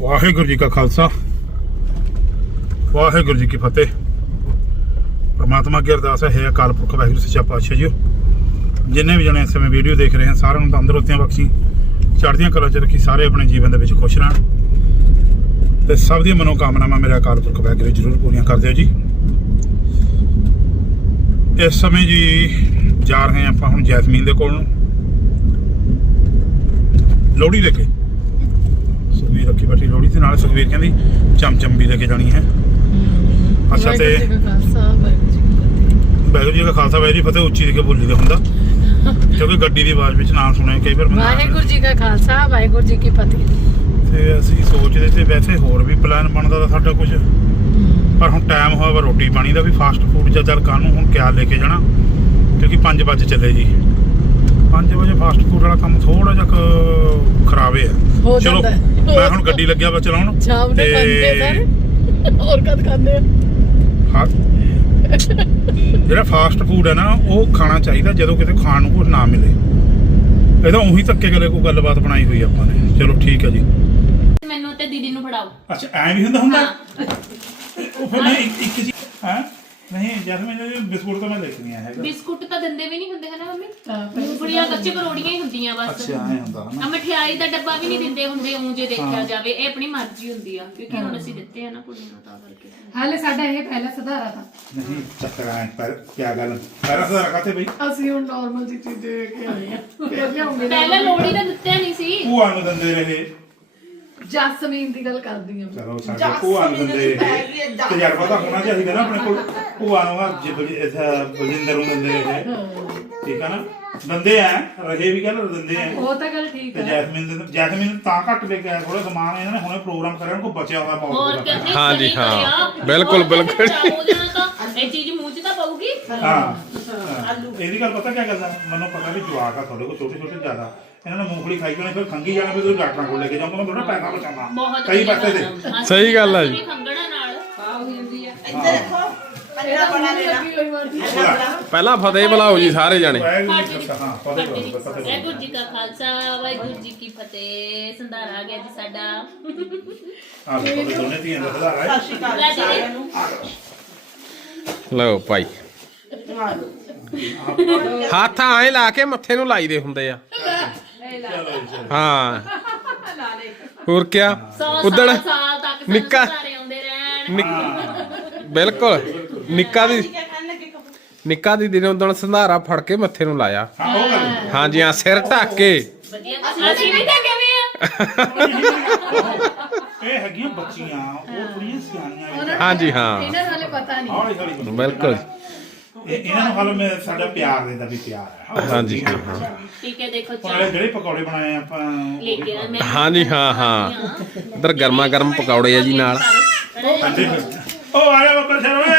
ਵਾਹਿਗੁਰੂ ਜੀ ਕਾ ਖਾਲਸਾ। ਵਾਹਿਗੁਰੂ ਜੀ ਕੀ ਫਤਿਹ। ਪਰਮਾਤਮਾ ਅੱਗੇ ਅਰਦਾਸ ਹੈ ਹੈ ਅਕਾਲ ਪੁਰਖ, ਵਾਹਿਗੁਰੂ, ਸੱਚਾ ਪਾਤਸ਼ਾਹ ਜੀ। ਜਿੰਨੇ ਵੀ ਜਣੇ ਇਸ ਸਮੇਂ ਵੀਡੀਓ ਦੇਖ ਰਹੇ ਹਨ, ਸਾਰਿਆਂ ਨੂੰ ਤੰਦਰੁਸਤੀਆਂ ਬਖਸ਼ੀ, ਚੜ੍ਹਦੀਆਂ ਕਲਾ ਚ ਰੱਖੀ, ਸਾਰੇ ਆਪਣੇ ਜੀਵਨ ਦੇ ਵਿੱਚ ਖੁਸ਼ ਰਹਿਣ। ਤੇ ਸਭ ਦੀਆਂ ਮਨੋਕਾਮਨਾਵਾਂ ਮੇਰੇ ਅਕਾਲ ਪੁਰਖ, ਵਾਹਿਗੁਰੂ, ਜਰੂਰ ਪੂਰੀਆਂ ਕਰ ਦਿਓ ਜੀ। ਇਸ ਸਮੇਂ ਜੀ ਜਾ ਰਹੇ ਆਪਾਂ ਹੁਣ ਜੈਸਮੀਨ ਦੇ ਕੋਲ ਨੂੰ। ਲੋਹੜੀ ਦੇ ਕੇ। ਸੁਖਵੀਰ ਰੱਖੀ ਬੈਠੀ ਲੋਹੜੀ ਤੇ ਨਾਲ ਸੁਖਵੀਰ ਕਹਿੰਦੀ ਚਮਚਮ ਵੀ ਲੈ ਕੇ ਜਾਣੀ ਹੈ। ਅੱਛਾ ਤੇ ਵਾਹਿਗੁਰੂ ਜੀ ਦਾ ਖਾਲਸਾ ਕੀ ਫਤਿਹ। ਉੱਚੀ ਦੇ ਕੇ ਬੋਲੀ ਦਾ ਹੁੰਦਾ। ਕਿਉਂਕਿ ਗੱਡੀ ਦੀ ਆਵਾਜ਼ ਵਿੱਚ ਨਾਮ ਸੁਣਿਆ ਕਈ ਵਾਰ ਵਾਹਿਗੁਰੂ ਜੀ ਕਾ ਖਾਲਸਾ ਵਾਹਿਗੁਰੂ ਜੀ ਕੀ ਫਤਿਹ। ਤੇ ਅਸੀਂ ਸੋਚਦੇ ਤੇ ਵੈਸੇ ਹੋਰ ਵੀ ਪਲਾਨ ਬਣਦਾ ਤਾਂ ਸਾਡਾ ਕੁਝ। ਪਰ ਹੁਣ ਟਾਈਮ ਹੋਇਆ ਵਾ ਰੋਟੀ ਪਾਣੀ ਦਾ ਵੀ ਫਾਸਟ ਫੂਡ ਜਾਂ ਚੱਲ ਕਾਹਨੂੰ ਹੁਣ ਕਿਆ ਲੈ ਕੇ ਜਾਣਾ ਕਿਉਂਕਿ 5 ਵਜੇ ਚੱਲੇ ਜੀ। 5 ਵਜੇ ਫਾਸਟ ਫੂਡ ਵਾਲਾ ਕੰਮ ਥੋੜਾ ਜਿਹਾ ਖਰਾਬ ਹੈ ਹੋ ਚਲੋ ਜਾਂਦਾ ਹੈ। ਮੈਂ ਹੁਣ ਗੱਡੀ ਲੱਗਿਆ ਵਾ ਚਲਾਉਣ ਸ਼ਾਮ ਨੂੰ ਖਾਂਦੇ ਸਾਰੇ। ਹੋਰ ਕਦ ਖਾਂਦੇ ਆ? ਹਾਂ ਜਿਹੜਾ ਫਾਸਟ ਫੂਡ ਹੈ ਨਾ ਉਹ ਖਾਣਾ ਚਾਹੀਦਾ ਜਦੋਂ ਕਿਤੇ ਖਾਣ ਨੂੰ ਕੁਝ ਨਾ ਮਿਲੇ। ਇਹਦਾ ਉਹੀ ਧੱਕੇ ਗਲੇ ਕੋਈ ਗੱਲਬਾਤ ਬਣਾਈ ਹੋਈ ਆਪਾਂ ਨੇ। ਚਲੋ ਠੀਕ ਹੈ ਜੀ। ਮੈਨੂੰ ਤੇ ਦੀਦੀ ਨੂੰ ਫੜਾਓ। ਅੱਛਾ ਐਂ ਵੀ ਹੁੰਦਾ ਹੁੰਦਾ? ਉਹ ਫਿਰ ਮੈਂ ਇੱਕ ਇੱਕ ਚੀਜ਼ ਹੈ? ਨਹੀਂ ਜਦ ਮੈਨੂੰ ਬਿਸਕੁਟ ਤਾਂ ਮੈਂ ਲੈ ਕੇ ਨਹੀਂ ਆਇਆ ਹੈਗਾ ਬਿਸਕੁਟ ਤਾਂ ਦਿੰਦੇ ਵੀ ਨਹੀਂ ਹੁੰਦੇ ਹਨਾ ਮੰਮੀ? ਹਾਂ, ਮੂੰਗਫਲੀਆਂ ਕੱਚੇ ਕਰੋੜੀਆਂ ਹੀ ਹੁੰਦੀਆਂ ਬਸ। ਅੱਛਾ ਐਂ ਹੁੰਦਾ ਹਨਾ। ਆ ਮਠਿਆਈ ਦਾ ਡੱਬਾ ਵੀ ਨਹੀਂ ਦਿੰਦੇ ਹੁੰਦੇ ਊਂ ਜੇ ਦੇਖਿਆ ਜਾਵੇ। ਇਹ ਆਪਣੀ ਮਰਜ਼ੀ ਹੁੰਦੀ ਆ ਕਿਉਂਕਿ ਹੁਣ ਅਸੀਂ ਦਿੱਤੇ ਆ ਨਾ ਕੁੜੀ ਨੂੰ ਤਾਂ ਕਰਕੇ। ਹਾਲੇ ਸਾਡਾ ਇਹ ਪਹਿਲਾ ਸੁਧਾਰਾ ਤਾਂ। ਨਹੀਂ ਚੱਕਰ ਆਏ ਪਰ ਕੀ ਗੱਲ ਪਹਿਲਾਂ ਤਾਂ ਰਖਾਤੇ ਬਈ? ਅਸੀਂ ਹੁਣ ਨਾਰਮਲ ਜੀ ਚੀਜ਼ ਦੇ ਕੇ ਆਏ ਆ। ਫੇਰ ਲਿਆਉਂਗੇ ਪਹਿਲਾਂ ਲੋੜੀ ਤਾਂ ਦਿੱਤਿਆ ਨਹੀਂ ਸੀ। ਭੂਆ ਨੂੰ ਦਿੰਦੇ ਰਹੇ। ਜਸਮੀਨ ਦੀ ਗੱਲ ਕਰਦੀ ਹਾਂ ਚਲੋ ਸਾਡੇ ਭੂਆ ਨੂੰ ਦਿੰਦੇ ਤਜਰਬਾ ਤਾਂ ਹੋਣਾ ਚਾਹੀਦਾ ਨਾ ਆਪਣੇ ਕੋਲ ਭੂਆ ਨੂੰ ਆ ਜੇ ਬਲਜਿੰਦਰ ਨੂੰ ਦਿੰਦੇ ਰਹੇ ਠੀਕ ਆ ਨਾ ਦਿੰਦੇ ਆ ਰਹੇ ਵੀ ਗੱਲ ਦਿੰਦੇ ਆ। ਉਹ ਤਾਂ ਗੱਲ ਠੀਕ ਤੇ ਹੈ ਜੈਸਮੀਨ ਦੇ ਜੈਸਮੀਨ ਤਾਂ ਘੱਟ ਲੈ ਕੇ ਆਇਆ ਥੋੜਾ ਸਮਾਨ ਇਹਨਾਂ ਨੇ ਹੁਣੇ ਪ੍ਰੋਗਰਾਮ ਕਰਿਆ ਉਹਨਾਂ ਕੋ ਬਚਿਆ ਹੋਇਆ ਹੋਰ ਬਹੁਤ ਕਹਿੰਦੇ ਹਾਂਜੀ, ਸਹੀ ਹਾਂ। ਬਿਲਕੁਲ, ਹੋਰ ਬਿਲਕੁਲ। ਹੋ ਤਾਂ ਇਹ ਚੀਜ਼ ਮੂੰਹ 'ਚ ਤਾਂ ਪਊਗੀ। ਹਾਂ ਹਾਂ। ਇਹਦੀ ਗੱਲ ਪਤਾ ਕੀ ਗੱਲ ਹੈ ਮੈਨੂੰ ਪਤਾ ਵੀ ਜਵਾਕ ਆ ਤੁਹਾਡੇ ਕੋਲ ਛੋਟੇ ਛੋਟੇ ਜ਼ਿਆਦਾ। ਇਹਨਾਂ ਨੇ ਮੂੰਗਫਲੀ ਖਾਈ ਜਾਣੀ ਫਿਰ ਖੰਗੀ ਜਾਣਾ ਫਿਰ ਤੁਸੀਂ ਡਾਕਟਰਾਂ ਕੋਲ ਲੈ ਕੇ ਜਾਓਗੇ ਮੈਂ ਥੋੜਾ ਪੈਸਾ ਬਚਾਉਣਾ। ਬਹੁਤ ਕਈ ਵਧੀਆ ਪਾਸੇ ਗੱਲ ਆ। ਸਹੀ ਗੱਲ ਆ ਜੀ। ਖੰਗਣਾ ਨਾਲ। ਇਹਦਾ ਮੂੰਹ ਲੱਗੀ ਹੋਈ ਮਰਜ਼ੀ ਪਹਿਲਾਂ ਫਤਿਹ ਬੁਲਾਓ ਜੀ ਸਾਰੇ ਜਾਣੇ। ਵਾਹਿਗੁਰੂ ਜੀ ਕਾ ਖਾਲਸਾ ਵਾਹਿਗੁਰੂ ਜੀ ਕੀ ਫਤਿਹ। ਸੰਧਾਰਾ ਆ ਗਿਆ ਜੀ ਸਾਡਾ। ਹਾਂ ਫਤਿਹ ਦੋਨੇ ਧੀਆਂ ਦਾ ਵਧਾਰਾ ਹੈ। ਲੈ ਜੀ ਲਓ ਭਾਈ। ਹੱਥ ਐਂ ਲਾ ਕੇ ਮੱਥੇ ਨੂੰ ਲਾਈਦੇ ਹੁੰਦੇ ਆ। ਹਾਂ। ਹੋਰ ਕਿਆ? ਉਦਣ ਨਿੱਕ- ਬਿਲਕੁਲ। ਨਿੱਕਾ ਦੀ ਨਿੱਕਾ ਦੀ ਦਿਨ ਸੰਧਾਰਾ ਫੜ ਕੇ ਮੱਥੇ ਨੂੰ ਲਾਇਆ। ਹਾਂ ਉਹ ਗੱਲ ਹੈ। ਹਾਂਜੀ ਸਿਰ ਢੱਕ ਕੇ। ਅਸੀਂ ਵੀ ਤਾਂ ਕਿਵੇਂ ਆ। ਇਹ ਹੈਗੀਆਂ ਬੱਚੀਆਂ ਉਹ ਥੋੜੀਆਂ ਸਿਆਣੀਆਂ। ਹਾਂਜੀ ਹਾਂ। ਇਹਨਾਂ ਨੂੰ ਹਾਲੇ ਪਤਾ ਨਹੀਂ। ਹੌਲੀ ਹੌਲੀ ਬੋਲੋ। ਬਿਲਕੁਲ। ਇਹ ਇਹਨਾਂ ਨੂੰ ਹਾਲ ਮੈਂ ਸਾਡਾ ਪਿਆਰ ਦੇ ਦਾ ਵੀ ਪਿਆਰ ਹੈ। ਹਾਂਜੀ, ਹਾਂ, ਹਾਂ। ਠੀਕ ਹੈ ਦੇਖੋ ਚਾਹ ਜਿਹੜੇ ਪਕੌੜੇ ਬਣਾਏ ਆ ਆਪਾਂ ਲੈ ਕੇ ਆ ਮੈਂ ਹਾਂਜੀ ਹਾਂ ਹਾਂ। ਇਧਰ ਗਰਮਾ ਗਰਮ ਪਕੌੜੇ ਆ ਜੀ ਨਾਲ। ਠੰਡੇ ਹੋਏ। ਉਹ ਆ ਗਿਆ ਬੱਬਰ ਸਰ ਓਏ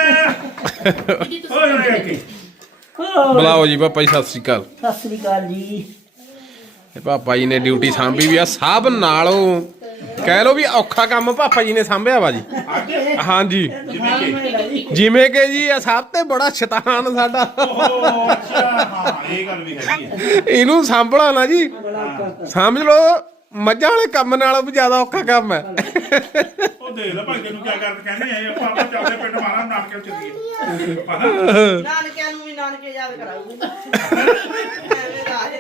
ਦੀਦੀ ਤੁਸੀਂ ਓਏ ਜਰਾ ਕੀ ਬੁਲਾਓ ਜੀ ਪਾਪਾ ਜੀ ਸਤਿ ਸ੍ਰੀ ਅਕਾਲ। ਸਤਿ ਸ੍ਰੀ ਅਕਾਲ ਜੀ। ਇਹ ਪਾਪਾ ਜੀ ਨੇ ਡਿਊਟੀ ਸਾਂਭੀ ਵੀ ਆ ਸਭ ਨਾਲੋਂ ਕਹਿ ਲੋ ਵੀ ਔਖਾ ਕੰਮ ਪਾਪਾ ਜੀ ਨੇ ਸਾਂਭਿਆ ਵਾ ਜੀ। ਅੱਜ? ਹਾਂਜੀ। ਜਿਵੇਂ ਕਿ? ਜੀ। ਇਹ ਸਭ ਤੇ ਬੜਾ ਸ਼ੈਤਾਨ ਸਾਡਾ। ਉਹ ਅੱਛਾ। ਹਾਂ ਇਹ ਗੱਲ ਵੀ ਹੈਗੀ ਹੈ ਇਹਨੂੰ ਸਾਂਭਣਾ ਨਾ ਜੀ। ਸਮਝ ਲਓ ਮੱਝਾਂ ਵਾਲੇ ਕੰਮ ਨਾਲੋਂ ਵੀ ਜ਼ਿਆਦਾ ਔਖਾ ਕੰਮ ਹੈ। ਉਹ ਦੇਖ ਲੈ ਭਾਈ ਨੂੰ ਕੀ ਕਰਦੇ ਕਹਿੰਦੇ ਆ ਆਪਾਂ ਆਪਾਂ ਚੱਲਦੇ ਪਿੰਡ ਮਾਰਾ ਨਾਨਕੇ ਚੱਲੀਏ। ਪਤਾ? ਨਾਨਕਿਆਂ ਨੂੰ ਵੀ ਨਾਨਕੇ ਯਾਦ ਕਰਾਉਂ ਐਵੇਂ ਦਾ ਹੈ।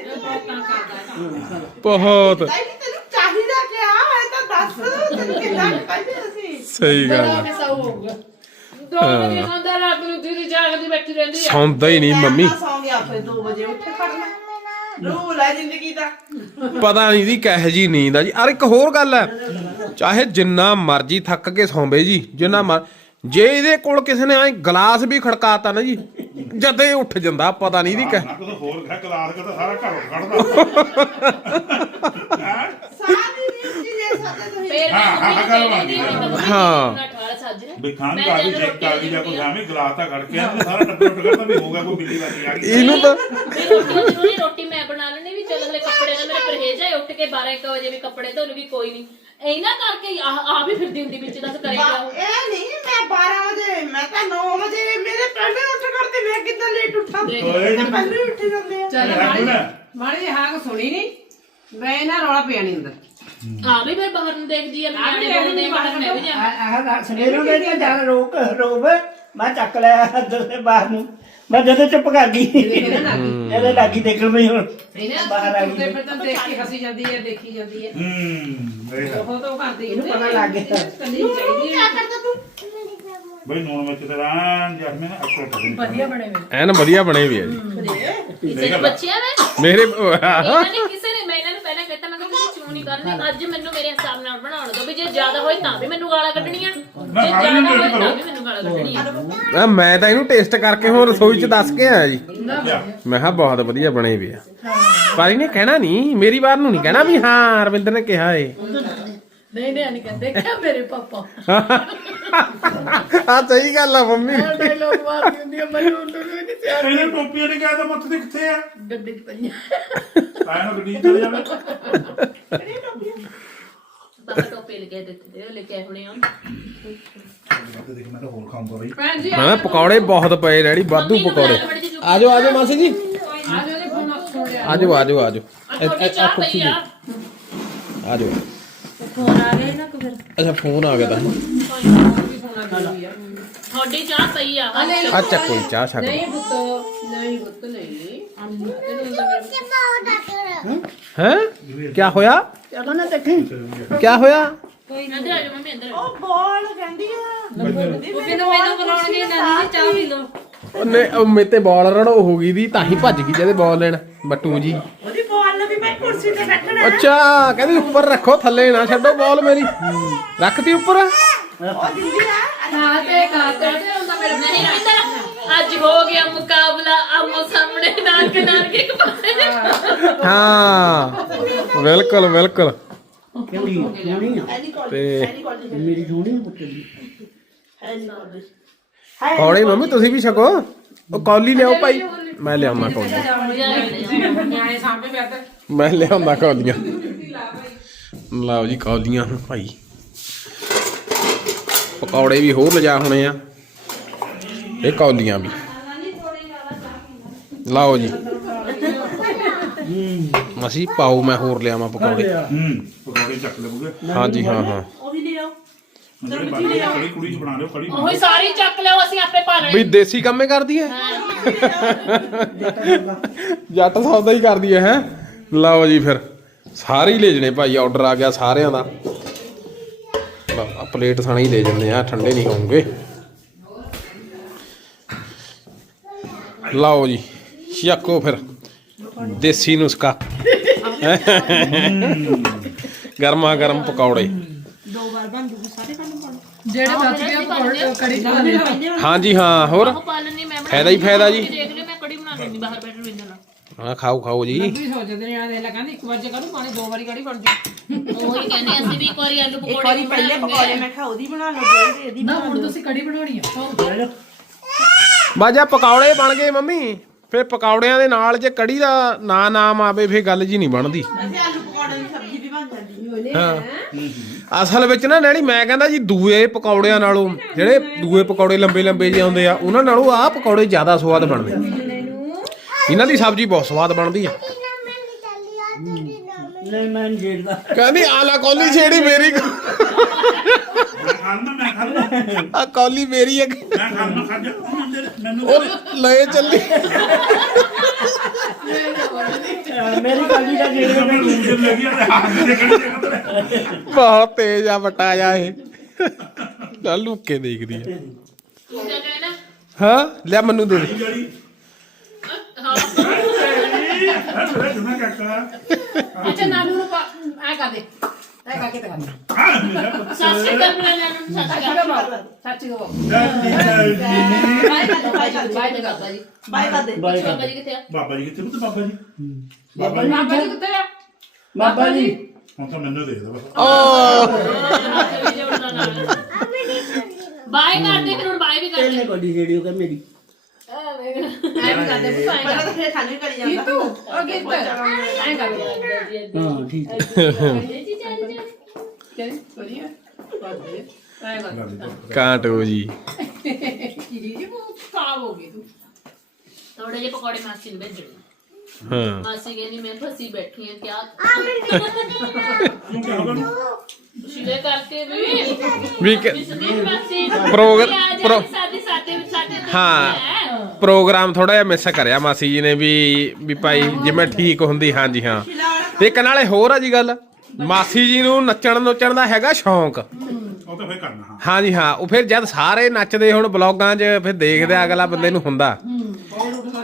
ਬਹੁਤ। ਤਾਈ ਜੀ ਤੈਨੂੰ ਚਾਹੀਦਾ ਕਿ ਆ ਇਹ ਤਾਂ ਦੱਸ। ਤੈਨੂੰ ਕਿੰਨਾ ਕੁ ਕਹਿੰਦੇ ਅਸੀਂ ਸਹੀ ਗੱਲ ਹੋਊਗਾ ਦੋ ਵਜੇ ਖਾਂਦਾ ਰਾਤ ਨੂੰ ਦੀਦੀ ਜਾਗਦੀ ਬੈਠੀ ਰਹਿੰਦੀ ਆ। ਸੌਂਦਾ ਹੀ ਨਹੀਂ ਮੰਮੀ। ਮੈਂ ਸੌਂ ਗਿਆ ਫਿਰ 2 ਵਜੇ ਉੱਠ ਖੜਨਾ। ਰੂਲ ਹੈ ਜ਼ਿੰਦਗੀ ਦਾ। ਪਤਾ ਨਹੀਂ ਦੀ ਕਹੇ ਜੀ ਨੀਂਦ ਆ ਜੀ। ਅਰ ਇੱਕ ਹੋਰ ਗੱਲ ਹੈ, ਚਾਹੇ ਜਿੰਨਾ ਮਰਜ਼ੀ ਥੱਕ ਕੇ ਸੌਂਵੇ ਜੀ, ਜਿੰਨਾ ਮਰ ਜੇ ਇਹਦੇ ਕੋਲ ਕਿਸੇ ਨੇ ਐ ਗਲਾਸ ਵੀ ਖੜਕਾਤਾ ਨਾ ਜੀ ਜਦੇ ਉੱਠ ਜਾਂਦਾ ਪਤਾ ਨਹੀਂ ਦੀ ਨਾ ਕਹੇ ਕੋਈ ਹੋਰ ਘਰ ਕਲਾਸ ਕਰਦਾ ਸਾਰਾ ਘਰ ਉੱਠ ਖੜਦਾ ਹੈਂ? ਸਾਰੀ ਰੀਤ ਜੀ ਜੇ ਸਾਡੇ ਤੋਂ ਹੀ ਫੇਰ ਹਾਂ, ਹਾਂ, ਹਾਂ, ਗੱਲ ਬਣ ਗਈ। ਹਾਂ। ਵੀ ਮੈਂ ਕਾ ਜਦ ਚੈੱਕ ਆ ਗਈ ਜਾਂ ਕੋਈ ਜਾਵੇਂ ਗਲਾਸ ਤਾਂ ਖੜ ਕੇ ਆਉਂਦੇ ਸਾਰਾ ਟੱਬਰ ਉੱਠ ਕਰਦਾ ਵੀ ਹੋਗਾ ਕੋਈ ਬਿੱਲੀ ਵਾਲੀ ਆ ਗਈ ਇਹਨੂੰ ਤਾਂ ਵੀ ਰੋਟੀ ਜ਼ਰੂਰੀ ਰੋਟੀ ਮੈਂ ਬਣਾ ਲੈਣੀ ਵੀ ਚੱਲ ਹਲੇ ਕੱਪੜੇ ਦਾ ਮੇਰਾ ਪਰਹੇਜ ਹੈ ਉੱਠ ਕੇ 12 1 ਵਜੇ ਵੀ ਕੱਪੜੇ ਧੋਣ ਵੀ ਕੋਈ ਨਹੀਂ ਇਹਨਾਂ ਕਰਕੇ ਆ ਵੀ ਫਿਰਦੀ ਹੁੰਦੀ ਵਿੱਚ ਦੱਸ ਕਰੇਗਾ ਇਹ ਨਹੀਂ ਮੈਂ 12 ਵਜੇ ਮੈਂ ਤਾਂ 9 ਵਜੇ ਮੇਰੇ ਪਹਿਲੇ ਉੱਠ ਖੜਦੇ ਮੈਂ ਦੇਖ। ਓਏ ਮੈਂ ਪਹਿਲੇ ਹੀ ਉੱਠ ਜਾਂਦੇ ਆ। ਚੱਲ ਨਾ ਮਾੜੀ ਜਿਹੀ ਹਾਕ ਸੁਣੀ ਨਹੀਂ ਮੈਂ ਨਾ ਰੌਲਾ ਪਿਆ ਨਹੀਂ ਅੰਦਰ ਆ ਵੀ ਫਿਰ ਬਾਹਰ ਨੂੰ ਦੇਖਦੀ ਆ ਮੈਂ ਦੇਖਦੀ ਆ ਬਾਹਰ ਮੈਂ ਵੀ ਜਾ ਆਹ ਦਾ ਸਵੇਰੋਂ ਦੇ ਤੇ ਜਾ ਰੋਕ ਰੋਬ ਮੈਂ ਚੱਕ ਲਿਆ ਅੰਦਰ ਦੇ ਬਾਹਰ ਨੂੰ। ਮੈਂ ਜਦੋਂ ਚੁੱਪ ਕਰ ਗਈ। ਇਹਦੇ ਲੱਗੀ ਦੇਖਣ ਪਈ ਹੁਣ ਬਾਹਰ ਆ ਗਈ। ਫਿਰ ਤਾਂ ਦੇਖ ਕੇ ਹੱਸੀ ਜਾਂਦੀ ਹੈ ਦੇਖੀ ਜਾਂਦੀ ਹੈ ਹੂੰ ਵੇਖ। ਉਹ ਤਾਂ ਕਰਦੀ ਇਹਨੂੰ ਪਤਾ ਲੱਗ ਗਿਆ। ਕੰਨੀ ਚਾਹੀਦੀ। ਹੈ ਬਈ ਨੂਣ ਮਿਰਚ ਤੇ ਰਾਂ ਜਦ ਮੈਂ ਅਕਸਰ ਕਰੀ ਵਧੀਆ ਬਣੇ ਹੋਏ ਐਨ ਵਧੀਆ ਬਣੇ ਵੀ ਆ ਜੀ। ਕਿਸੇ ਨੇ ਬੱਚਿਆਂ ਨੇ? ਮੇਰੇ ਇਹਨਾਂ ਨੇ ਕਿਸੇ ਨੇ ਮੈਂ ਇਹਨਾਂ ਨੂੰ ਪਹਿਲਾਂ ਕਹਿਤਾ ਮੈਂ ਕਿਹਾ ਤੁਸੀਂ ਚੂੰ ਨਹੀਂ ਕਰਨੀ? ਅੱਜ ਮੈਨੂੰ ਮੇਰੇ ਹਿਸਾਬ ਨਾਲ ਬਣਾਉਣ ਦਿਓ ਵੀ ਜੇ ਜ਼ਿਆਦਾ ਹੋਏ ਤਾਂ ਵੀ ਮੈਨੂੰ ਗਾਲਾਂ ਕੱਢਣੀਆਂ। ਜੇ ਜ਼ਿਆਦਾ ਹੋਏ ਤਾਂ ਵੀ ਮੈਨੂੰ ਗਾਲਾਂ ਕੱਢਣੀਆਂ। ਆ ਮੈਂ ਤਾਂ ਇਹਨੂੰ ਟੇਸਟ ਕਰਕੇ ਹੁਣ ਰਸੋਈ 'ਚ ਦੱਸ ਕੇ ਆਇਆ ਜੀ। ਮੈਂ ਕਿਹਾ ਬਹੁਤ ਵਧੀਆ ਬਣੇ ਵੀ ਆ। ਪਰ ਇਹਨੇ ਕਹਿਣਾ ਨਹੀਂ ਮੇਰੀ ਵਾਰ ਨੂੰ ਨਹੀਂ ਕਹਿਣਾ ਵੀ ਹਾਂ ਰਵਿੰਦਰ ਨੇ ਕਿਹਾ ਏ। ਨਹੀਂ ਨਹੀਂ ਨਹੀਂ। ਕਹਿੰਦੇ ਕਿ ਮੇਰੇ ਪਾਪਾ? ਆ ਸਹੀ ਗੱਲ ਆ ਮੰਮੀ। ਡਾਇਲੋਗ ਮਾਰ ਦਿੰਦੀ ਆ ਮੈਨੂੰ ਉਹਨੂੰ ਨਹੀਂ ਸਿਆ ਇਹਨੇ ਟੋਪੀਆਂ ਨੇ ਕਿਹਾ ਤਾਂ ਮੱਥ ਕਿੱਥੇ ਆ? ਗੱਡੀ ਚ ਪਈਆਂ। ਆਇਆ ਨਾ ਗੱਡੀ ਚਲੇ ਜਾਵੇ। ਪਾਪਾ ਟੋਪੇ ਲਗੇ ਦਿੱਤੇ ਤੇ ਲੈ ਕੇ ਹੁਣੇ ਆ। ਦੇਖ ਮੈਂ ਤਾਂ ਹੋਰ ਖਾਊਂਗਾ ਬਈ। ਭੈਣ ਜੀ ਪਕੌੜੇ ਬਹੁਤ ਪਏ ਡੈਡੀ ਵਾਧੂ ਪਕੌੜੇ। ਆਜੋ ਆਜੋ ਮਾਸੀ ਜੀ। ਆਜੋ ਆਜੋ ਆਜੋ ਆ ਤੁਹਾਡੀ ਚਾਹ ਪਈ ਆ। ਆਜੋ। ਫੋਨ ਆ ਗਿਆ ਨਾ ਫਿਰ। ਅੱਛਾ ਫੋਨ ਆ ਗਿਆ ਤਾਂ। ਤੁਹਾਡੀ ਚਾਹ ਪਈ ਆ। ਆ ਚੱਕੋ ਜੀ, ਚਾਹ ਛੱਡ ਨਹੀਂ ਪੁੱਤ ਨਹੀਂ ਪੁੱਤ ਨਹੀਂ। ਹੈ? ਕੀ ਹੋਇਆ? ਚਲੋ ਨਾ ਦੇਖੀ ਕੀ ਹੋਇਆ? ਅੰਦਰ ਆ ਜਾਓ ਮੰਮੀ ਅੰਦਰ। ਉਹ ਬੋਲ ਕਹਿੰਦੀ ਆ। ਉਹ ਫਿਰ ਮੈਨੂੰ ਬੁਲਾਉਣਗੇ ਨਾਨੀ ਜੀ ਚਾਹ ਪੀ ਲਓ। ਉਹਨੇ ਉਹ ਮੇਤੇ ਬਾਲ ਰੜੋ ਹੋ ਗਈ ਦੀ ਤਾਂ ਹੀ ਭੱਜ ਗਈ ਜਿਹਦੇ ਬਾਲ ਲੈਣ। ਬੱਟੂ ਜੀ। ਉਹਦੀ ਬੋਲ ਨੇ ਵੀ ਮੈਂ ਕੁਰਸੀ ਤੇ ਬੈਠਣਾ। ਅੱਛਾ ਕਹਿੰਦੀ ਉੱਪਰ ਰੱਖੋ ਥੱਲੇ ਨਾ ਛੱਡੋ ਬਾਲ ਮੇਰੀ। ਰੱਖਤੀ ਉੱਪਰ। ਉਹ ਦਿੰਦੀ ਆ। ਨਾ ਤੇ ਕਾਤੇ ਤੇ ਹੁੰਦਾ ਮੇਰੇ ਨਹੀਂ ਅੱਜ ਹੋ ਗਿਆ ਮੁਕਾਬਲਾ ਆਮੋ ਸਾਹਮਣੇ ਨਾਨਕ ਨਾਨਕ ਇੱਕ ਪਾਸੇ। ਹਾਂ ਬਿਲਕੁਲ ਬਿਲਕੁਲ। ਆ? ਤੇ ਮੇਰੀ ਪੁੱਤ ਦੀ ਹੌਲੀ ਮੰਮੀ? ਤੁਸੀਂ ਵੀ ਛਕੋ। ਉਹ ਕੌਲੀ ਲਿਆਓ ਭਾਈ। ਮੈਂ ਲਿਆਉਣਾ ਕੌਲੀ ਨਿਆਣੇ ਸਾਹਮਣੇ ਬੈਠੇ ਮੈਂ ਲਿਆਉਂਦਾ ਕੌਲੀਆਂ। ਲਓ ਜੀ ਕੌਲੀਆਂ ਹੁਣ ਭਾਈ। ਪਕੌੜੇ ਵੀ ਹੋਰ ਲਿਜਾ ਹੋਣੇ ਆ। ਇਹ ਕੌਲੀਆਂ ਵੀ। ਲਓ ਜੀ। ਮਸੀ ਪਾਓ ਮੈਂ ਹੋਰ ਲਿਆਵਾਂ ਪਕੌੜੇ। ਹੂੰ। ਪਕੌੜੇ ਚੱਕ ਲਵੋਗੇ। ਹਾਂਜੀ ਹਾਂ ਹਾਂ। ਜਿਹੜੇ ਬਾਕੀ ਕੜੀ ਕੁੜੀ ਚ ਬਣਾ ਲਿਓ ਕੜੀ ਉਹੀ ਸਾਰੀ ਚੱਕ ਲਿਓ ਅਸੀਂ ਆਪੇ ਪਾ ਵੀ ਲੈਣੀ। ਦੇਸੀ ਕੰਮੇ ਕਰਦੀ ਐ? ਜੱਟ ਸੌਦਾ ਹੀ ਕਰਦੀ ਐ ਹੈ? ਲਓ ਜੀ ਫਿਰ ਸਾਰੇ ਹੀ ਲੈ ਜਣੇ ਭਾਈ ਆਰਡਰ ਆ ਗਿਆ ਸਾਰਿਆਂ ਦਾ। ਲਓ ਆ ਪਲੇਟ ਸਾਣੀ ਹੀ ਲੈ ਜੰਨੇ ਆ ਠੰਡੇ ਨਹੀਂ ਹੋਣਗੇ। ਲਓ ਜੀ ਛਕੋ ਫਿਰ ਦੇਸੀ ਨੁਸਖਾ। ਗਰਮਾ ਗਰਮ ਪਕੌੜੇ। ਜਿਹੜੇ ਬਚ ਗਏ ਪਕੌੜੇ ਕੜੀ ਖਾ ਲਈ ਹਾਂਜੀ ਹਾਂ ਹੋਰ? ਮੈਂ ਫਾਇਦਾ ਹੀ ਫਾਇਦਾ ਜੀ। ਦੇਖ ਲਿਓ ਮੈਂ ਕੜੀ ਬਣਾ ਲੈਂਦੀ ਬਾਹਰ ਬੈਠ ਰਵਿੰਦਰ ਨਾਲ। ਹਾਂ ਖਾਓ ਖਾਓ ਜੀ। ਵੀ ਸੋਚਦੇ ਨੇ ਆ ਦੇ ਲਾ ਕਹਿੰਦੇ ਇੱਕ ਵਾਰ ਜੇ ਕਰੂੰ ਪਾਣੀ ਦੋ ਵਾਰੀ ਕੜੀ ਬਣ ਜੂ। ਉਹੀ ਕਹਿੰਦੇ ਅਸੀਂ ਵੀ ਇੱਕ ਵਾਰੀ ਆਲੂ ਇੱਕ ਪਕੌੜੇ ਵਾਰੀ ਪਹਿਲੇ ਪਕੌੜੇ ਮੈਂ ਕਿਹਾ ਉਹਦੀ ਬਣਾ ਲਓ ਜਿਹੜੀ ਇਹਦੀ ਨਾ ਹੁਣ ਤੁਸੀਂ ਕੜੀ ਬਣਾਉਣੀ ਆ। ਬਾਜਾ ਪਕੌੜੇ ਬਣ ਗਏ ਮੰਮੀ ਫੇ ਪਕੌੜਿਆਂ ਦੇ ਨਾਲ ਜੇ ਕੜੀ ਦਾ ਨਾ ਨਾਮ ਆਵੇ ਫੇ ਗੱਲ ਜੀ ਨਹੀਂ ਬਣਦੀ। ਆਲੂ ਪਕੌੜੇ ਦੀ ਸਬਜ਼ੀ ਵੀ ਬਣ ਜਾਂਦੀ ਹਾਂ। ਅਸਲ ਵਿੱਚ ਨਾ ਡੈਡੀ ਮੈਂ ਕਹਿੰਦਾ ਜੀ ਦੂਏ ਪਕੌੜਿਆਂ ਨਾਲੋਂ ਜਿਹੜੇ ਦੂਏ ਪਕੌੜੇ ਲੰਬੇ ਲੰਬੇ ਜਿਹੇ ਹੁੰਦੇ ਆ ਉਹਨਾਂ ਨਾਲੋਂ ਆਹ ਪਕੌੜੇ ਜ਼ਿਆਦਾ ਸਵਾਦ ਬਣਦੇ ਇਹਨਾਂ ਦੀ ਸਬਜ਼ੀ ਬਹੁਤ ਸਵਾਦ ਬਣਦੀ ਆ। ਨਹੀਂ ਮੈਂ ਨੀ ਛੇੜਦਾ ਕਹਿੰਦੀ ਆਲਾ ਕੌਲੀ ਛੇੜੀ ਮੇਰੀ। ਮੈਂ ਖਾਣਾ ਮੈਂ ਖਾਣਾ ਆ ਕੌਲੀ ਮੇਰੀ ਆ ਮੈਂ ਖਾਣਾ ਖਾ ਜਾ ਮੈਨੂੰ ਉਹ ਲਏ ਚੱਲੀ। ਮੇਰੀ ਕਾਲੀ ਦਾ ਛੇੜ ਮੈਂ ਲੂਜਰ ਲੱਗੀ ਆ ਤੇ ਹੱਥ ਦੇ ਕੜੀ ਚੱਕਦੇ ਬਹੁਤ ਤੇਜ਼ ਆ ਬਟਾ ਜਾ ਇਹ। ਲੈ ਲੁੱਕੇ ਦੇਖਦੀ ਆ। ਕਹਿਣਾ ਹਾਂ ਲੈ ਮੈਨੂੰ ਦੇ ਦੇ। ਜਿਹੜੀ ਹਾਂ ਹੈ ਮੇਰਾ ਜੁਨਾ ਕਾਕਾ ਅੱਛਾ ਨਾਨੂ ਨੂੰ ਐ ਕਰ ਦੇ। ਤੇ ਮੇਰਾ ਪੁੱਤ ਸਾਸੀ ਕਰ ਬਣਾ ਲੈਣ ਸਾਸੀ ਕਰ ਸੱਚੀ ਹੋ ਜਲਦੀ ਜਲਦੀ ਬਾਈ ਕਰ ਬਾਈ ਕਰ ਬਾਈ ਦੇ ਕਰਦਾ ਜੀ ਬਾਈ ਕਰ ਦੇ ਜੀ ਕਿੱਥੇ ਆ ਬਾਬਾ ਜੀ ਜੀ ਬਾਬਾ ਜੀ ਬਾਬਾ ਜੀ ਕਿੱਥੇ ਆ ਬਾਬਾ ਜੀ ਤਾਂ ਕਰਦੇ ਫਿਰ ਵੀ ਕਰਦੇ ਵੀ ਕਰਦੇ ਪੁੱਤ ਐ ਪਹਿਲਾਂ ਤਾਂ ਫਿਰ ਸਾਨੂੰ ਕਰੀ। ਕਰ ਕਰ ਕਾਂਟੋ ਜੀ। ਜੀ ਜੀ ਉਹ ਖਰਾਬ ਹੋ ਗਈ ਤੂੰ। ਥੋੜੇ ਜਿਹੇ ਪਕੌੜੇ ਮਾਸੀ ਨੂੰ ਭੇਜਣੇ। ਹਾਂ। ਮਾਸੀ ਕਹਿੰਦੀ ਮੈਂ ਫਸੀ ਬੈਠੀ ਆ ਕਿਆ ਸ਼ਿਲੇ ਕਰਕੇ ਵੀ ਵੀ ਕਿ- ਬਿਸਮਿਲ ਫਸੀ ਪ੍ਰੋਗ- ਵੀ ਆ ਪ੍ਰੋ- ਸਾਡੇ ਸਾਡੇ ਸਾਡੇ। ਹੈ। ਪ੍ਰੋਗਰਾਮ ਥੋੜਾ ਜਿਹਾ ਮਿਸ ਕਰਿਆ ਮਾਸੀ ਜੀ ਨੇ ਵੀ ਵੀ ਭਾਈ ਜਿਵੇਂ ਠੀਕ ਹੁੰਦੀ ਹਾਂਜੀ ਹਾਂ। ਤੇ ਇੱਕ ਨਾਲੇ ਹੋਰ ਆ ਜੀ ਗੱਲ। ਮਾਸੀ ਜੀ ਨੂੰ ਨੱਚਣ ਨੁੱਚਣ ਦਾ ਹੈਗਾ ਸ਼ੌਂਕ। ਉਹ ਤਾਂ ਫੇਰ ਕਰਨਾ ਹਾਂ। ਹਾਂਜੀ ਹਾਂ। ਉਹ ਫਿਰ ਜਦ ਸਾਰੇ ਨੱਚਦੇ ਹੁਣ ਬਲੌਗਾਂ 'ਚ ਫਿਰ ਦੇਖਦੇ ਅਗਲਾ ਬੰਦੇ ਨੂੰ ਹੁੰਦਾ।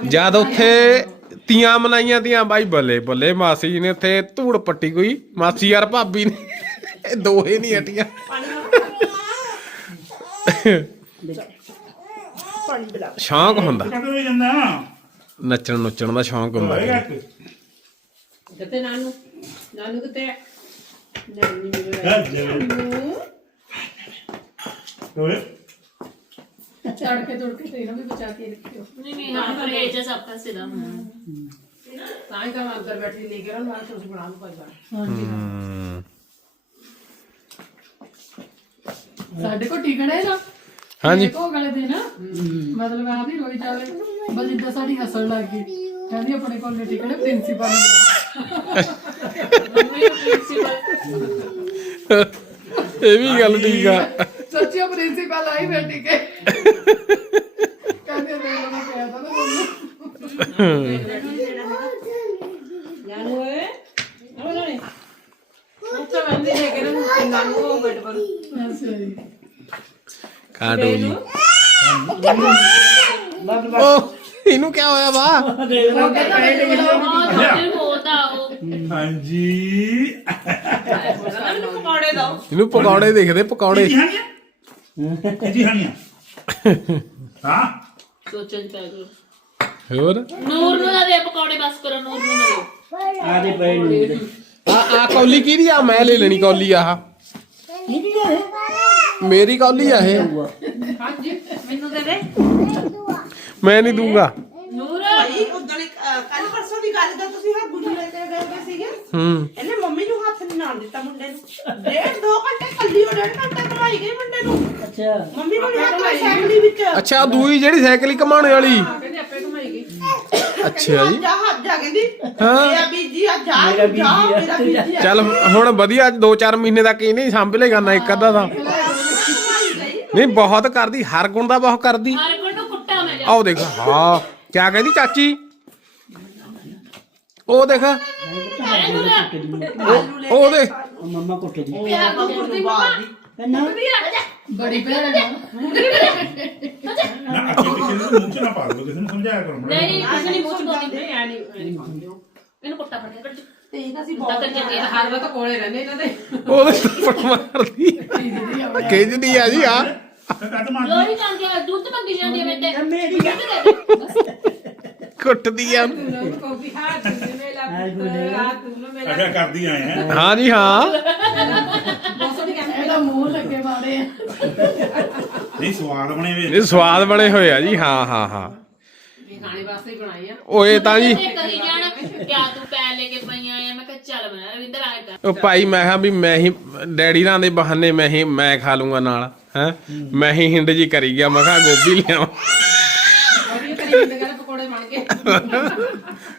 ਜਦ ਉੱਥੇ ਤੀਆਂ ਮਨਾਈਆਂ ਤੀਆਂ ਬਾਈ ਬੱਲੇ ਬੱਲੇ ਮਾਸੀ ਜੀ ਨੇ ਉੱਥੇ ਧੂੜ ਪੱਟੀ ਕੋਈ। ਮਾਸੀ ਯਾਰ ਭਾਬੀ ਨੇ ਇਹ ਦੋਹੇ ਨਹੀਂ ਹਟੀਆਂ। ਸ਼ੌਂਕ ਹੁੰਦਾ। ਜਾਂਦਾ? ਨੱਚਣ ਨੁੱਚਣ ਦਾ ਸ਼ੌਂਕ ਹੁੰਦਾ। ਹੋਏਗਾ ਜੀ। ਕਿ ਕਿਤੇ ਨਾਨੂ? ਨਾਨੂ ਕਿਤੇ ਨਾਨੀ ਮੇਰੇ ਯਾਰ ਜਵੇ ਹੋਏ ਚੜ ਕੇ ਤੁੜ ਕੇ ਤੇ ਇਹਨਾਂ ਵੀ ਬਚਾ ਕੇ ਰੱਖਿਓ ਨਹੀਂ ਨਹੀਂ ਹਾਂ ਪਰ ਇਹ ਜਿਹਾ ਸਭ ਪਾਸੇ ਤਾਂ ਹੀ ਤਾਂ ਅੰਦਰ ਬੈਠੀ ਨਹੀਂ ਕਰਾਂ ਮੈਂ ਤੁਸੀਂ ਬਣਾ ਲਓ ਭਾਈ ਹਮ, ਸਾਡੇ ਕੋ ਟਿਕੜੇ ਨਾ ਹਾਂਜੀ। ਕੋ ਗਲੇ ਦੇ ਨਾ ਮਤਲਬ ਆ ਵੀ ਰੋਈ ਜਾਵੇ। ਬਲਿੰਦਾ ਸਾਡੀ ਹੱਸਣ ਲੱਗ ਗਈ। ਕਹਿੰਦੀ ਆਪਣੇ ਕੋਲ ਨੇ ਟਿਕੜੇ ਪ੍ਰਿੰਸੀਪਲ ਨੂੰ ਮੰਮੀ ਇਹ ਵੀ ਗੱਲ ਠੀਕ ਆ। ਸੱਚੀ ਪ੍ਰਿੰਸੀਪਲ ਆਈ ਬੈਠੀ ਕੇ ਕਹਿੰਦੇ ਦੇ ਮੈਂ ਕਿਹਾ ਤਾਂ ਨਾ ਜਾਨੂ ਏ ਉਹ ਨਹੀਂ ਉਹ ਤਾਂ ਬੰਦੇ ਨੇ ਕਿ ਨਾ ਨਾਨੂ ਉਹ ਬੈਠ ਪਰ ਜੀ ਕਾਟੋ ਜੀ ਉਹ ਇਹਨੂੰ ਕੀ ਹੋਇਆ ਵਾ ਹਾਂ ਹਾਂਜੀ। ਇਹਨੂੰ ਪਕੌੜੇ ਦੇਖਦੇ ਪਕੌੜੇ। ਜੀ ਹਾਨੀਆਂ ਜੀ ਹਾਨੀਆਂ ਹਾਂ? ਸੋਚਣ ਪੈ ਗਏ ਹੋਰ? ਨੂਰ ਨੂੰ ਦੇ ਪਕੌੜੇ ਬਸ ਕਰੋ ਨੂਰ ਨੂੰ ਦਿਓ ਆ ਦੇ ਪਏ ਨੂੰ ਆ ਆ ਕੌਲੀ ਕਿਹਦੀ ਆ? ਮੈਂ ਲੈ ਲੈਣੀ ਕੌਲੀ ਆਹ। ਮੇਰੀ ਕੌਲੀ ਆ ਇਹ। ਹਾਂਜੀ ਮੈਨੂੰ ਦੇ ਦੇ। ਮੈਂ ਨਹੀਂ ਦੂੰਗਾ ਨੂਰ ਭਾਈ ਉਦੋਂ ਕੱਲ ਪਰਸੋਂ ਦੀ ਗੱਲ ਦਾ ਤੁਸੀਂ ਹੱਥ ਗੁੱਡੀ ਲੈ ਕੇ ਗਏ ਹੋਏ ਸੀਗੇ। ਹੂੰ। ਇਹਨੇ ਮੰਮੀ ਨੂੰ ਹੱਥ ਨਹੀਂ ਨਾਲ ਦਿੱਤਾ ਮੁੰਡੇ ਨੂੰ। ਡੇਢ ਦੋ ਘੰਟੇ ਕੱਲੀ ਉਹ ਡੇਢ ਘੰਟਾ ਕਮਾਈ ਗਈ ਮੁੰਡੇ ਨੂੰ। ਅੱਛਾ। ਮੰਮੀ ਨੂੰ ਨਹੀਂ ਹੱਥ ਲਾਈ ਸਾਈਕਲੀ ਵਿੱਚ। ਅੱਛਾ ਆਹ ਦੂਈ ਜਿਹੜੀ ਸਾਈਕਲ ਹੀ ਘਮਾਉਣੇ ਵਾਲੀ। ਕਹਿੰਦੇ ਆਪੇ ਘੁਮਾਈ ਗਈ। ਅੱਛਾ ਜੀ। ਜਾ ਹੱਥ ਜਾ ਕਹਿੰਦੀ। ਹਾਂ। ਮੇਰਾ ਬੀਜੀ ਆ ਜਾ ਮੇਰਾ ਜਾ ਬੀਜੀ ਆ, ਮੇਰਾ ਬੀਜੀ ਆ। ਚੱਲ ਹੁਣ ਵਧੀਆ 2-4 ਮਹੀਨੇ ਤੱਕ ਇਹ ਨਹੀਂ ਸੰਭ ਲੇਗਾ ਨਾ ਇੱਕ ਅੱਧਾ ਤਾਂ। ਨਹੀਂ ਬਹੁਤ ਕਰਦੀ ਹਰ ਗੁਣ ਦਾ ਬਹੁਤ ਕਰਦੀ। ਹਰ ਕੋਲ ਨੂੰ ਕੁੱਟਾ ਮੈਂ ਜਾ ਆਓ ਦੇਖ ਹਾਂ। ਕਿਆ ਕਹਿੰਦੀ ਚਾਚੀ? ਉਹ ਦੇਖ। ਉਹ ਉਹ ਦੇਖ। ਮੰਮਾ ਕੁੱਟ ਦੀ ਪਿਆਰ ਨੂੰ ਕਹਿੰਦਾ ਬੜੀ ਆ। ਨਾ ਅੱਗੇ ਪਿੱਛੇ ਨੂੰ ਮੂੰਹ ਚ ਨਾ ਪਾ ਕਿਸੇ ਨੂੰ ਸਮਝਾਇਆ ਕਰੋ ਬੜਾ ਨਹੀਂ ਕੁਝ ਨਹੀਂ ਮੂੰਹ ਚ ਪਾਉਂਦੀ ਨਹੀਂ ਐ ਨਹੀਂ ਐ ਨਹੀਂ ਮੰਨਦੇ ਉਹ। ਇਹਨੂੰ ਕੁੱਟਾ ਫੜਿਆ ਕਰ। ਤੇ ਇਹ ਤਾਂ ਅਸੀਂ ਤਾਂ ਕਰ ਜਾਂਦੀ ਹੈ ਹਰ ਵਾਰ ਕੋਲੇ ਰਹਿੰਦੇ ਇਹਨਾਂ ਦੇ। ਉਹਦੇ ਥੱਪੜ ਮਾਰਦੀ। ਖਿੱਚਦੀ ਆ ਜੀ ਆ। ਕੱਟ ਮਾਰ ਲੋਹੀ ਜਾਂਦੀ ਹੈ ਦੁੱਧ ਮੰਗੀ ਜਾਂਦੀ ਹੈ ਮੇਰੇ ਤੇ। ਮੇਰੀ ਦੁੱਧ ਦੇ ਦੇ। ਕੁੱਟਦੀ ਆ। ਕੌਫੀ ਹਾਂ ਤੂੰ ਮੇਲਾ ਪੁੱਤ। ਆ। ਤੂੰ ਮੇਲਾ ਅਗਾ ਕਰਦੀ ਆਏ ਹੈ ਹਾਂ ਜੀ ਹਾਂ। ਇਹਦਾ ਮੂੰਹ ਲੱਗੇ ਮਾਰੇ ਆ। ਨਹੀਂ ਸਵਾਦ ਬਣੇ ਵੇ ਇਹ ਸਵਾਦ ਬਣੇ ਹੋਏ ਆ ਜੀ ਹਾਂ ਹਾਂ ਹਾਂ। ਇਹ ਖਾਣੇ ਵਾਸਤੇ ਹੀ ਬਣਾਈ ਆ। ਓਏ ਤਾਂ ਜੀ। ਕਰੀ ਜਾਣ ਕਿਆ ਉਹ ਭਾਈ ਮੈਂ ਕਿਹਾ ਵੀ ਮੈਂ ਹੀ ਡੈਡੀ ਰਾਂ ਦੇ ਬਹਾਨੇ ਮੈਂ ਹੀ ਮੈਂ ਖਾ ਲੂੰਗਾ ਨਾਲ ਹੈ? ਮੈਂ ਹੀ ਹਿੰਡ ਜੀ ਕਰੀ ਗਿਆ ਮੈਂ ਕਿਹਾ ਗੋਭੀ ਲਿਆਵਾਂ। ਕਰੀ ਪਕੌੜੇ ਬਣ ਗਏ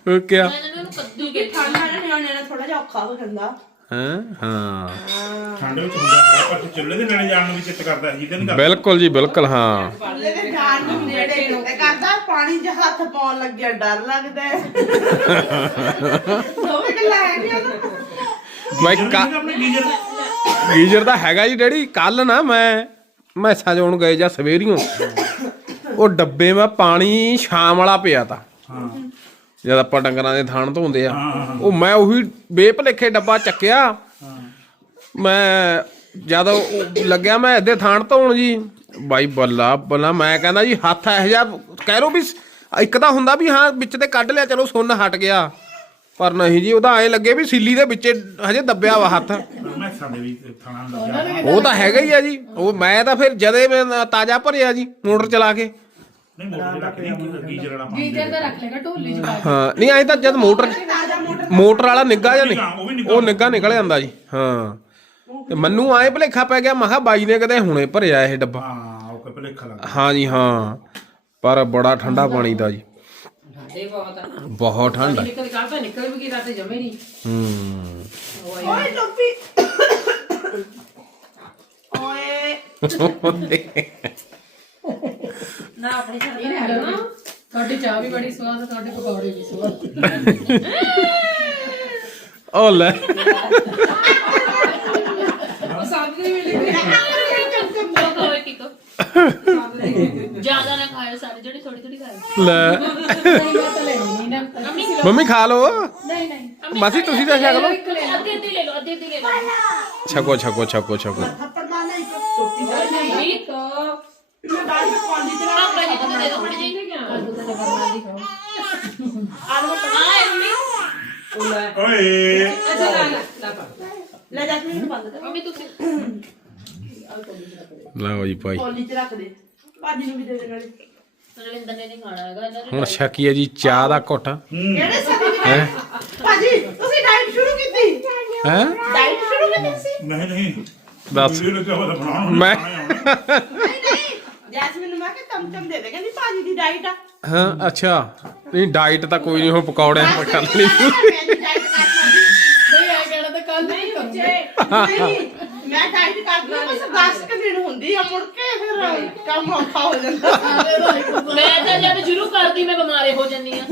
ਉਹ ਕਿਆ? ਮੈਂ ਇਹਨੂੰ ਕੱਦੂ ਕੇ ਖਾਣਾ ਨਾ ਨਿਆਣਿਆਂ ਨਾਲ ਥੋੜਾ ਜਿਹਾ ਔਖਾ ਹੋ ਜਾਂਦਾ। ਹਾਂ? ਹਾਂ। ਠੰਡ ਵਿੱਚ ਹੁੰਦਾ ਹੈ ਪਰ ਚੁੱਲ੍ਹੇ ਦੇ ਨੇੜੇ ਜਾਣ ਨੂੰ ਵੀ ਚਿੱਤ ਕਰਦਾ ਹੈ ਜਿਹਦੇ ਨਹੀਂ ਕਰਦਾ। ਬਿਲਕੁਲ ਜੀ ਬਿਲਕੁਲ ਹਾਂ। ਚੁੱਲ੍ਹੇ ਦੇ ਜਾਣ ਨੂੰ ਨੇੜੇ ਕਿਤੇ ਕਰਦਾ ਪਾਣੀ 'ਚ ਹੱਥ ਪਾਉਣ ਲੱਗਿਆ ਡਰ ਲੱਗਦਾ ਹੈ। ਦੋਵੇਂ ਗੱਲਾਂ ਹੈਗੀਆਂ ਨਾ ਮੈਂ ਗੀਜ਼ਰ ਕਾ- ਆਪਣੇ ਗੀਜ਼ਰ ਗੀਜ਼ਰ ਦਾ ਹੈਗਾ ਜੀ ਡੈਡੀ ਕੱਲ ਨਾ ਮੈਂ ਮੈਂ ਜਾਉਣ ਗਏ ਜਾਂ ਸਵੇਰੀਓ। ਉਹ ਡੱਬੇ ਮੈਂ ਪਾਣੀ ਸ਼ਾਮ ਵਾਲਾ ਪਿਆ ਤਾ। ਹਾਂ ਜਦ ਆਪਾਂ ਡੰਗਰਾਂ ਦੇ ਥਾਣ ਧੋਂਦੇ ਆ। ਹਾਂ, ਉਹ ਮੈਂ ਉਹੀ ਬੇਭਲੇਖੇ ਡੱਬਾ ਚੱਕਿਆ। ਹਾਂ ਮੈਂ ਜਦ ਉਹ ਲੱਗਿਆ ਮੈਂ ਇਹਦੇ ਥਾਣ ਧੋਣ ਜੀ। ਬਾਈ ਬੱਲਾ ਬੱਲਾ ਮੈਂ ਕਹਿੰਦਾ ਜੀ ਹੱਥ ਇਹੋ ਜਿਹਾ ਕਹਿ ਰੋ ਵੀ ਸ- ਇੱਕ ਤਾਂ ਹੁੰਦਾ ਵੀ ਹਾਂ ਵਿੱਚ ਤੇ ਕੱਢ ਲਿਆ ਚਲੋ ਸੁੰਨ ਹਟ ਗਿਆ। ਪਰ ਨਹੀਂ ਜੀ ਉਹਦਾ ਐ ਲੱਗੇ ਵੀ ਸਿੱਲੀ ਦੇ ਵਿੱਚ ਹਜੇ ਦੱਬਿਆ ਵਾ ਹੱਥ। ਮੈਂ ਸਾਡੇ ਵੀ ਥਾਣਾ ਲੱਗਿਆ ਉਹ ਤਾਂ ਹੈਗਾ ਹੀ ਆ ਜੀ। ਉਹ ਮੈਂ ਤਾਂ ਫਿਰ ਜਦੇ ਮੈਂ ਤਾਜ਼ਾ ਭਰਿਆ ਜੀ ਮੋਟਰ ਚਲਾ ਕੇ। ਨਹੀਂ ਮੋਟਰ ਜਿਹੜਾ ਕਿ ਗੀਜ਼ਰ ਵਾਲਾ ਪਾਣੀ ਗੀਜਰ ਦਾ ਰੱਖ ਲੇਗਾ ਢੋਲੀ ਚ ਪਾ ਕੇ ਹਾਂ ਨਹੀਂ ਐ ਤਾਂ ਜਦ ਮੋਟਰ ਮੋਟਰ ਵਾਲਾ ਨਿੱਗਾ ਜਾਂ ਨਿੱਘਾ, ਉਹ ਨਿੱਗਾ ਨਿਕਲ ਜਾਂਦਾ ਜੀ। ਹਾਂ। ਤੇ ਮੈਨੂੰ ਆਏ ਭਲੇਖਾ ਪੈ ਗਿਆ ਮੈਂ ਕਿਹਾ ਬਾਈ ਨੇ ਕਦੇ ਹੁਣੇ ਭਰਿਆ ਇਹ ਡੱਬਾ। ਹਾਂ ਉਹ ਭਲੇਖਾ ਲੱਗਾ ਹਾਂ ਜੀ ਹਾਂ। ਪਰ ਬੜਾ ਠੰਡਾ ਪਾਣੀ ਦਾ ਜੀ। ਠੰਡੇ ਬਹੁਤ ਆ ਬਹੁਤ ਠੰਡ ਆ ਨਿਕਲ ਕੱਲ ਤਾਂ ਨਿਕਲ ਵੀ ਕੀ ਰਾਤੇ ਜਮੇ ਨਹੀਂ ਹੂੰ ਓਏ ਟੋਪੀ ਓਏ ਨਾ ਆਪਣੇ ਘਰ ਇਹ ਹੈ ਨਾ ਤੁਹਾਡੀ ਚਾਹ ਵੀ ਬੜੀ ਸਵਾਦ ਹੈ ਤੁਹਾਡੇ ਪਕੌੜੇ ਵੀ ਸਵਾਦ ਉਹ ਲੈ ਉਹ ਸਾਦਗੀ ਵੀ ਲਿਖੀ ਉਹ ਖਾਓ ਇੱਕ ਇੱਕ ਜ਼ਿਆਦਾ ਨਾ ਖਾਇਓ ਸਾਰੇ ਜਿਹੜੇ ਥੋੜੀ ਥੋੜੀ ਖਾਇਓ। ਲੈ। ਨਾ ਮੰਮੀ ਮੰਮੀ ਖਾ ਲਓ। ਨਹੀਂ ਨਹੀਂ। ਮਾਸੀ ਤੁਸੀਂ ਤਾਂ ਛਕ ਲਓ। ਅੱਧੀ ਅੱਧੀ ਲੈ ਲਓ ਅੱਧੀ ਅੱਧੀ ਲੈ ਲਓ। ਛਕੋ ਛਕੋ ਛਕੋ ਛਕੋ। ਇੱਕ ਪਾਪਾ ਜੀ ਤੁਸੀਂ ਦੇ ਦਿਓ ਥੋੜੀ ਜਿਹੀ। ਇਹ ਮੰਮੀ। ਓਏ। ਲਾ ਲਾ ਲਾ ਪਾ ਲੈ ਜਸਮੀਨ ਨੂੰ ਬੰਦ ਕਰ। ਮੰਮੀ ਤੁਸੀਂ। ਲਓ ਜੀ ਭਾਈ। ਕੌਲੀ ਚ ਰੱਖ ਦੇ। ਭਾਜੀ ਨੂੰ ਵੀ ਦੇ ਦੇ ਨਾਲੇ ਰਵਿੰਦਰ ਨੇ ਨਹੀਂ ਖਾਣਾ ਹੈਗਾ ਇਹਨਾਂ ਨੇ ਹੁਣ ਛਕੀਏ ਜੀ ਚਾਹ ਦਾ ਘੁੱਟ। ਕਿਹੜੇ ਸਦੀ ਦੀ ਹੈ? ਭਾਜੀ ਤੁਸੀਂ ਡਾਈਟ ਸ਼ੁਰੂ ਕੀਤੀ? ਹੈ? ਡਾਈਟ ਸ਼ੁਰੂ ਕੀਤੀ ਸੀ ਨਹੀਂ ਨਹੀਂ। ਦੱਸ। ਵੀਡੀਓ ਤੇ ਉਹ ਬਣਾਉਣ ਮੈਂ ਨਹੀਂ ਨਹੀਂ। ਜੈਸਮੀਨ ਨੂੰ ਮੈਂ ਕਿ ਚਮਚਮ ਦੇ ਦੇ ਕਹਿੰਦੀ ਭਾਜੀ ਦੀ ਡਾਈਟ ਆ। ਹਾਂ ਅੱਛਾ। ਨਹੀਂ ਡਾਈਟ ਤਾਂ ਕੋਈ ਨਹੀਂ ਹੁਣ ਪਕੌੜਿਆਂ ਕਰ ਲਈ। ਡਾਈਟ ਕਰ ਸਕਦੀ ਨਹੀਂ ਆ ਕਹਿਣਾ ਤਾਂ ਕੱਲ ਨਹੀਂ ਕਰੂੰਗੀ। ਨਹੀਂ ਮੈਂ ਡਾਈਟ ਕਰਦੀ ਹਾਂ ਬਸ 10 ਦਿਨ ਹੁੰਦੀ ਆ ਮੁੜ ਕੇ ਫਿਰ ਕੰਮ ਔਖਾ ਹੋ ਜਾਂਦਾ। ਮੈਂ ਤਾਂ ਜਦ ਸ਼ੁਰੂ ਕਰਦੀ ਮੈਂ ਬਿਮਾਰੇ ਹੋ ਜੰਨੀ ਆ।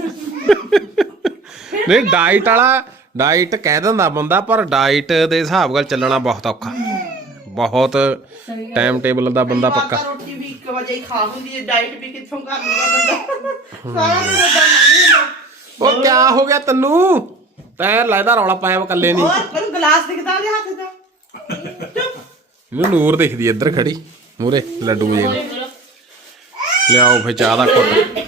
ਨਹੀਂ ਡਾਈਟ ਵਾਲਾ ਡਾਈਟ ਕਹਿ ਦਿੰਦਾ ਬੰਦਾ ਪਰ ਡਾਈਟ ਦੇ ਹਿਸਾਬ ਨਾਲ ਚੱਲਣਾ ਬਹੁਤ ਔਖਾ। ਬਹੁਤ ਟਾਈਮ ਟੇਬਲ ਦਾ ਬੰਦਾ ਪੱਕਾ। ਮਾਤਾ ਰੋਟੀ ਵੀ 1 ਵਜੇ ਹੀ ਖਾ ਹੁੰਦੀ ਹੈ ਡਾਈਟ ਵੀ ਕਿੱਥੋਂ ਕਰ ਲੂਗਾ ਬੰਦਾ? ਸਾਰਾ ਦਿਨ ਏਦਾਂ ਲੰਘ ਜਾਂਦਾ। ਉਹ ਕਿਆ ਹੋ ਗਿਆ ਤੈਨੂੰ? ਤੈਂ ਲੱਗਦਾ ਰੌਲਾ ਪਾਇਆ ਵਾ ਇਕੱਲੇ ਨਹੀਂ ਹੋਰ ਮੈਨੂੰ ਗਲਾਸ ਦਿਖਦਾ ਉਹਦੇ ਹੱਥ ਇਹਨੂੰ ਨੂਰ ਦਿਖਦੀ ਇੱਧਰ ਖੜੀ ਮੂਰੇ ਲੱਡੂ ਜੇ ਨੂੰ। ਲਿਆਓ ਫੇ ਚਾਹ ਦਾ ਘੁੱਟ